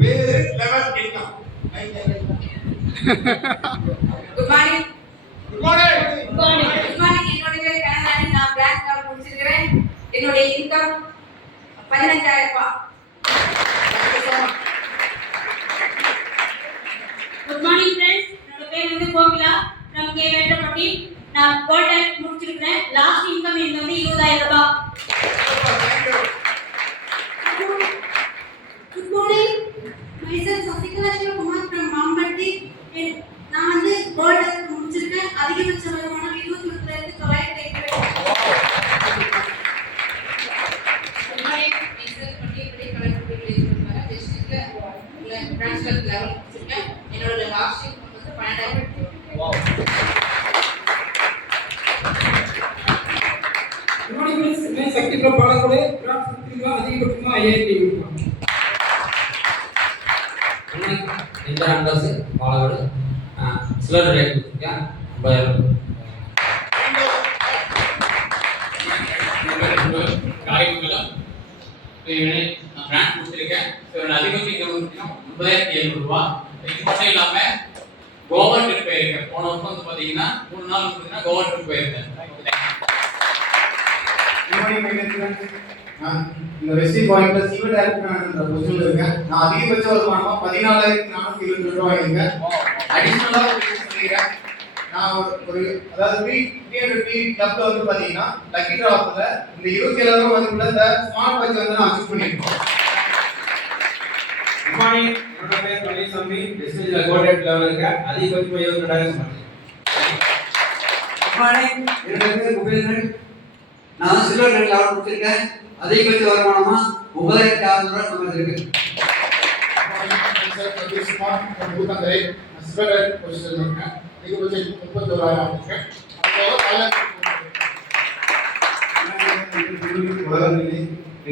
பேரு level income. Good morning. Good morning. Good morning. Good morning. என்னோட பேர் கனகராணி. நான் கிளாஸ் லெவல் முடிச்சிருக்கேன். என்னோட இன்கம் 15000 ரூபாய். Good morning friends. என்னோட பேர் வந்து கோகிலா from கே வேட்டப்பட்டி. நான் கோல்ட் டைப் முடிச்சிருக்கேன். லாஸ்ட் இன்கம் எனக்கு வந்து 20000 ரூபாய். Good morning. Myself Sasikala Kumar from Mambatti. நான் வந்து கோல்ட் டைப் முடிச்சிருக்கேன். அதிகபட்ச வருமானம் 29950. Good morning. மிஸ்டர் பட்டியப்படி கலெக்டர் வில்லேஜ் வர டிஸ்ட்ரிக்ட்ல உள்ள டிரான்ஸ்ஃபர் லெவல் முடிச்சிருக்கேன். என்னோட லாஸ்ட் இன்கம் வந்து 12000. வாவ். Good morning friends. मैं शक्ति from पालकोड़े. क्राफ्ट फैक्ट्री का अधिकपक्षमा IIT ग्रुप. இந்த அண்டர்ஸ் பாலகோடு சிலர் ரேட் கொடுத்துருக்கா 5000 காய்கறிகளும் பிராண்ட் கொடுத்துருக்கேன். அதிகபட்ச இன்கம் 30700 ரூபாய். இது மட்டும் இல்லாம கோவா ட்ரிப் போயிருக்கேன். போன வருஷம் வந்து பாத்தீங்கன்னா 3 நாள் வந்து கோவா ட்ரிப் போயிருக்கேன். இந்த ரெசி பாயிண்ட்ல சிவில் டைரக்டர்ன்ற பொசிஷன்ல இருக்கேன். நான் அதிகபட்ச வருமானமா 14422 ரூபாய் வாங்கியிருக்கேன். அடிஷனலா சொல்லிக்கிறேன். நான் ஒரு அதாவது PNP கிளப்ல வந்து பாத்தீங்கன்னா லக்கி டிராப்ல இந்த 27000 ரூபாய் மதிப்புள்ள இந்த ஸ்மார்ட் வாட்ச் வந்து நான் அச்சீவ் பண்ணிருக்கேன். Good morning. என்னோட பேர் பழனிசாமி. டிஸ்ட்ரிக்ட்ல கோல்ட் டைப் லெவல் இருக்க. அதிகபட்சமா 22000 சம்பாதிக்கிறேன். Good morning. என்னோட பேர் குபேந்திரன். நான் சில்வர் ரேட் லெவல் முடிச்சிருக்கேன். அதிகபட்ச வருமானமா 9600 ரூபாய் சம்பாதிச்சிருக்கேன். ஸ்மார்ட் கொடுத்தாங்க. சிவில் பொசிஷன்ல இருக்கேன். அதிகபட்ச 31000 வாங்கியிருக்கேன். வளர்ந்து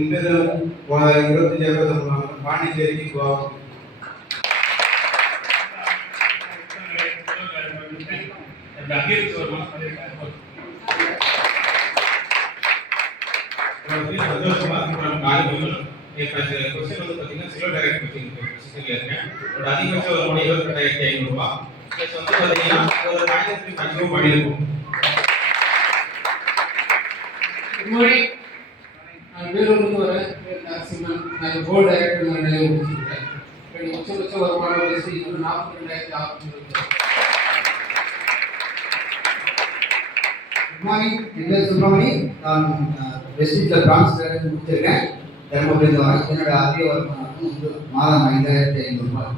இன்று 25000 சம்பளம் பாண்டிச்சேரிக்கு கோவா. அதிகபட்ச வருமானம் 28500 ரூபாய். பிளஸ் வந்து பாத்தீங்கன்னா ஒரு காயினுக்கு மேக்ஸிமம் பண்ணிருக்கோம். Good morning. நான் வேலூர்லேருந்து வரேன். நரசிம்மன். நான் கோல்ட் டைரக்டர் நிலையை முடிச்சிருக்கேன். என்னுடைய உச்சபட்ச வருமானம் 42600. Good morning. என் பேர் சுப்ரமணி. நான் டிஸ்ட்ரிக்ட்ல பிரான்ச் டைரக்டர் முடிச்சிருக்கேன். தர்மபுரியில் வரேன். என்னோட அதிக வருமானம் வந்து மாதம் 5500 ரூபாய்.